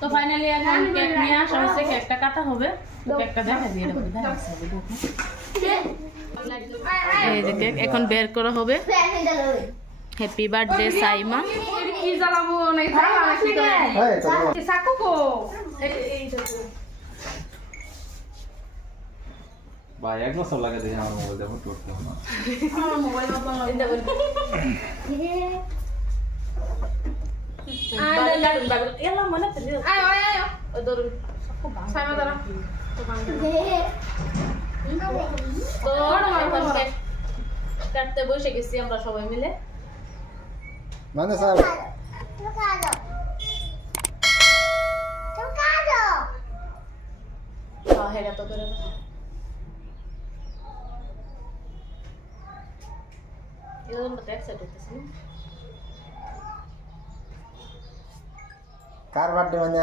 তো ফাইনালি এখন কেক নিয়ে আসা হচ্ছে, কেকটা কাটা হবে। কেকটা দেখা দিয়ে দেবো, এই যে কেক এখন বের করা হবে। Happy birthday Saima. কি জ্বালাবো নাই ধারা নাকি তো সাকু কো এই দেখো ভাই এক বছর লাগে দেখে আমার মোবাইল দেখো টুটতে না আমার মোবাইল বাবা ইন্দা বল এলা মনে পড়ে আয় আয় আয় ওই ধরুন সাইমা দাঁড়া তো এখন কেক কাটতে বসে গেছি আমরা সবাই মিলে। মানে স্যার হেরা তো করে এরকম তো এক্সাইট হইতেছি। কার বার্থডে মানে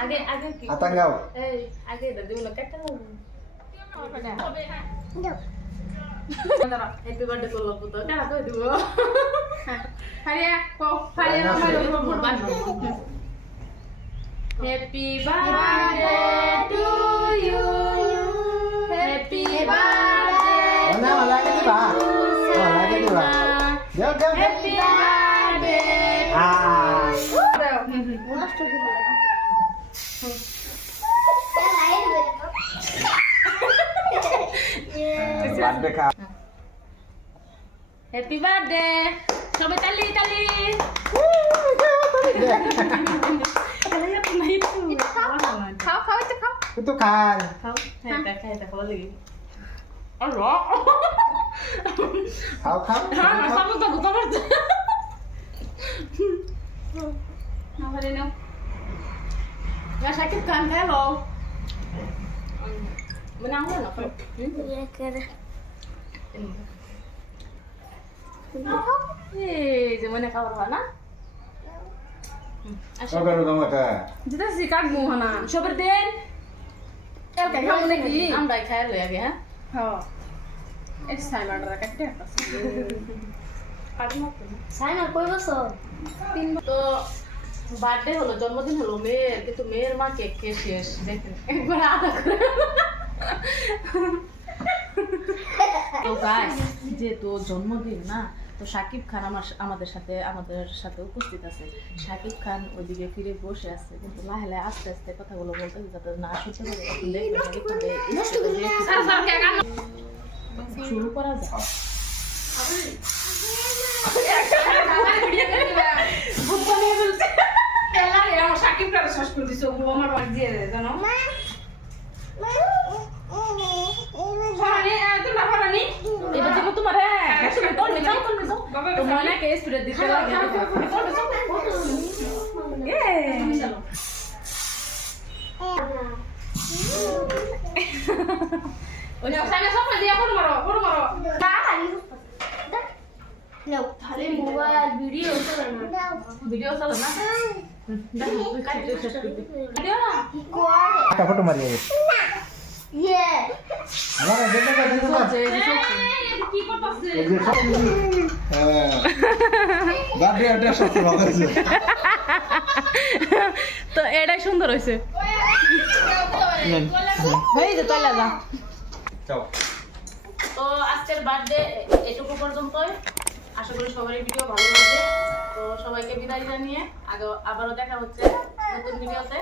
আগে আগে কি আতাঙ্গাও এই আগে এটা দিও কেটে দাও। হ্যাপি বার্থডে করলো তো কেন কই দিব ফারিয়া কো Faria happy birthday to you happy birthday না লাগে দিবা লাগে দিবা যাও যাও হ্যাপি বার্থডে নষ্ট কি বার্থডে খা হ্যাপি বার্থডে সবাই তালি তালি খাও খাও তো খাও তো খান খাও খাই ভালো লাগে আলো খাও খাও হ্যাঁ সামনে তো গুতা মারছে না পারে না ya sakit kan hello menang lo no ये कर eh zamane খাবার হয় না তো করো তোমাকে যেটা শিকার মোহনা সবার দেন এর কে খাও নাকি আমরা খাই লই আগে হ্যাঁ হ্যাঁ এক সাইমারটা কাটতে আছে সাইমার কই বছর তো বার্থডে হলো জন্মদিন হলো মেয়ের, কিন্তু মেয়ের মা কেক খেয়ে শেষ দেখেন একবার আধা করে। তো গাইস যেহেতু জন্মদিন না, তো শাকিব খান আমাদের সাথে উপস্থিত আছে। শাকিব খান ওইদিকে ফিরে বসে আছে, কিন্তু লাহে লাহে আস্তে আস্তে কথাগুলো বলতে যাতে না শুনতে পারে। শুরু করা যায়। সাকিব কার শেষ করে দিছো ও আমার বাড়ি দিয়ে দে জানো ফারানি তুই না ফারানি এটা দিব তোমার হ্যাঁ তুমি কোন যাও তো মনে কে স্পিরিট দিতে লাগে ওই সামনে সামনে দিয়া করো মারো No, খালি মোবাইল ভিডিও চলে না ভিডিও চলে না ভিডিও না একটা ফটো মারিয়ে yeah. আমার দেখতে কি করতেছে এই যে হ্যাঁ বার্থডে অ্যাড্রেস আছে ভালো আছে তো এটাই সুন্দর হয়েছে এই যে তাইলা যা চাও তো আজকের বার্থডে এটুকু পর্যন্তই। আশা করি সবারই ভিডিও ভালো লাগবে। তো সবাইকে বিদায় জানিয়ে আবারও দেখা হচ্ছে নতুন ভিডিওতে।